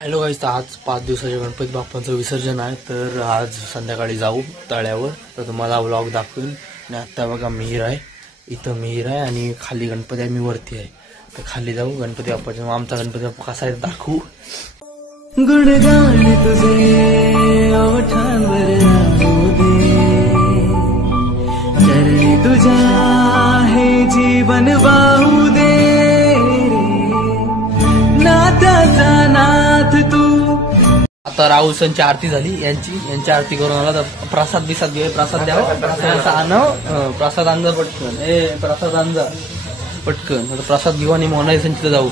Hello गाईस, आज 5 दिवसाच्या गणपती बाप्पांचं विसर्जन आहे. तर आज संध्याकाळी जाऊ तळ्यावर, तर तुम्हाला व्लॉग दाखवेन. आणि आत्ता बघा मिहीर आहे, इथं मिहीर आहे आणि खाली गणपती आहे, मी वरती आहे. तर खाली जाऊ गणपती बाप्पाच्या. आमचा गणपती बाप्पा कसा आहे दाखवू. गुणगान तुझे ओठांवर राहू दे, चरणी तुझ्या हे जीवन वाहू दे, नाथाचा नाथ तू. आता राहुल संची आरती झाली, यांची आरती करून आला. तर प्रसाद बिसाद घे, प्रसाद द्यावा, प्रसाद आणजा पटकन, प्रसाद आणजा पटकन. आता प्रसाद घेऊ आणि मोनाली संचीला जाऊ.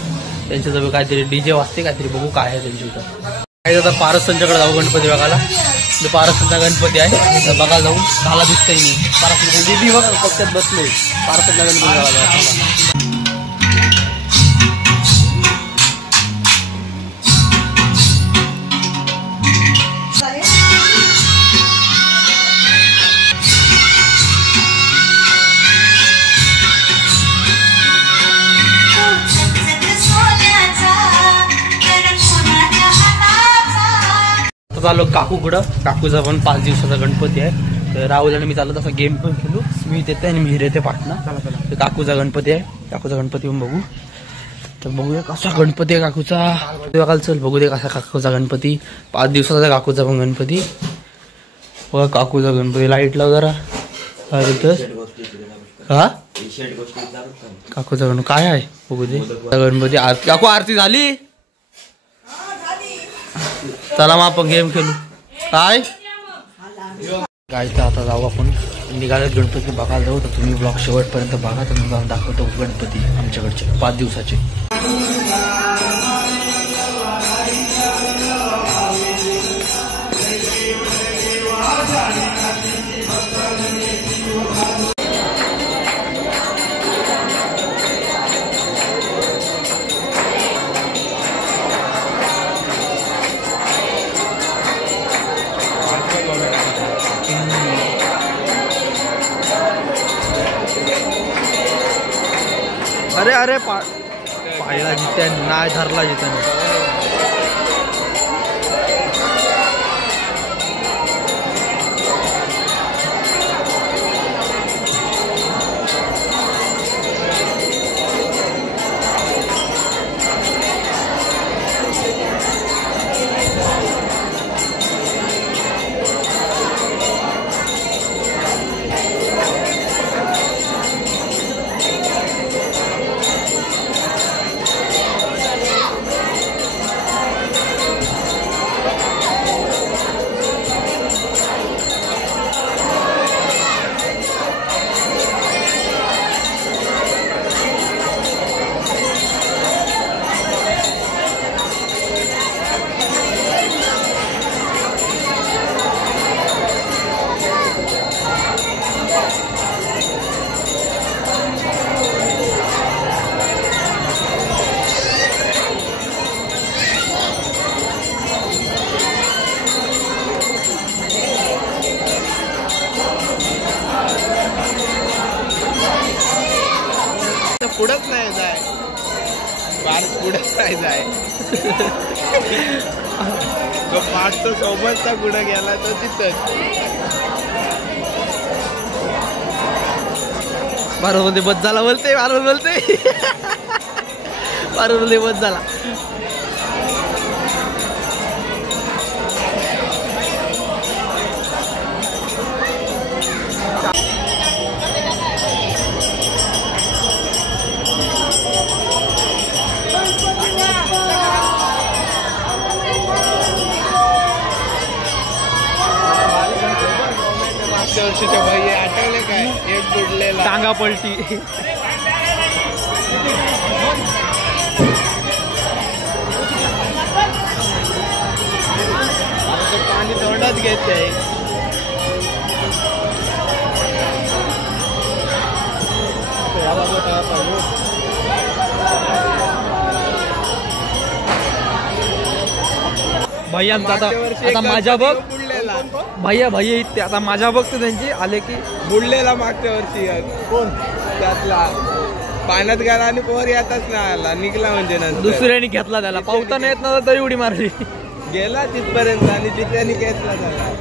त्यांच्या जवळ काहीतरी डीजे वाजते, काहीतरी बघू काय आहे त्यांच्या इथं. काही आता पारस संच्याकडे जाऊ गणपती बघायला. पारस संचा गणपती आहे, तर बघायला जाऊ. मला दिसतंय मी पारस दीदी बघा पक्षात बसलोय. पारस संचा गणपती बघायला चाललो काकूकडं. काकूचा पण 5 दिवसाचा गणपती आहे. तर राहुल आणि मी चाललो तसा गेम पण खेळू. मी येते आणि मिहीर येते पाटणा. तर काकूचा गणपती आहे, काकूचा गणपती पण बघू. तर बघूया कसा गणपती आहे काकूचा. बघायला चल बघू दे कसा काकूचा गणपती. 5 दिवसाचा काकूचा पण गणपती. बघा काकूचा गणपती. लाईट लाव जरा. हा काकूचा गणपती काय आहे बघू दे. गणपती आरती. काकू आरती झाली. चला मग आपण गेम खेळू. काय तर आता जाऊ आपण. निघाले गणपती बघायला जाऊ. तर तुम्ही ब्लॉग शेवटपर्यंत बघा, तर मी दाखवतो गणपती आमच्याकडचे 5 दिवसाचे. अरे अरे पाहिला जिथे नाही धरला जिथे. पुढंच नाही जाय, पुढंच नाही जाय. तो पाठचा सोबतचा पुढं गेला तो तिथंच. बरोबर बस झाला बोलते, बरोबर बोलते, बरोबर बस झाला. वर्षीच्या भाई आठवले काय, एक बुडलेला टांगा पलटी. पाणी तोंडात घेते. भैया आता माझ्या बघ भैया भैया इथे आता माझ्या बघतो त्यांची आले की बुडलेला मागच्या वर्षी कोण त्यातला पाण्यात गेला आणि पोहर येतच ना आला, निघला म्हणजे नंतर दुसऱ्याने घेतला त्याला, पावताना येत नव्हता तरी उडी मारली, गेला तिथपर्यंत आणि तिथे घेतला त्याला.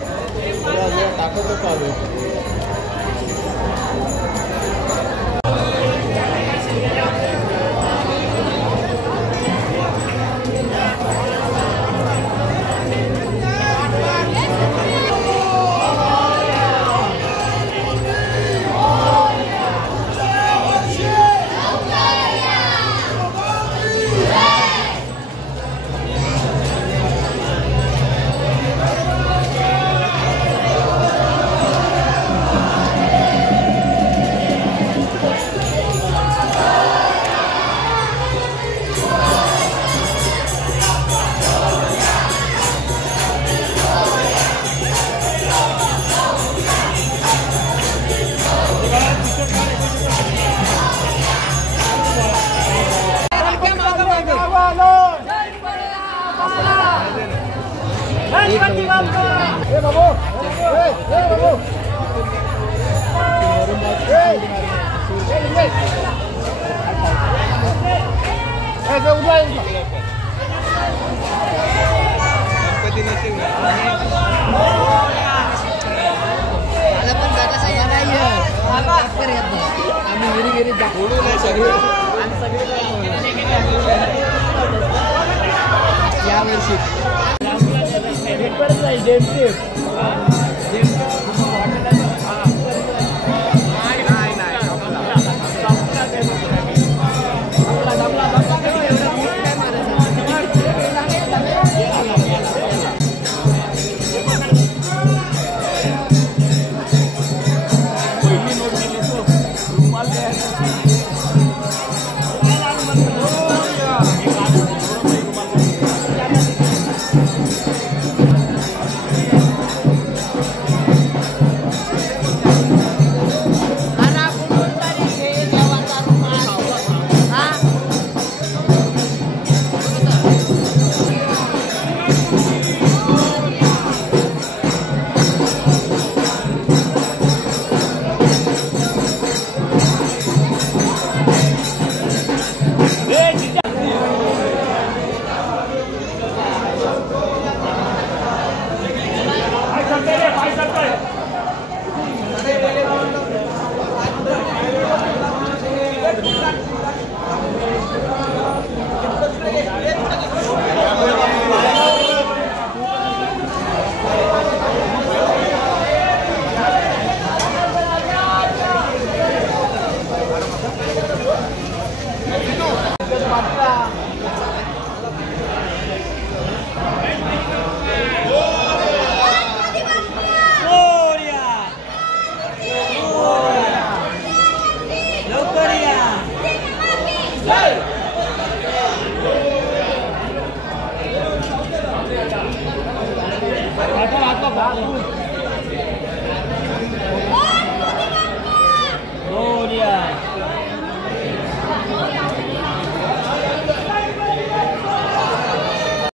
आता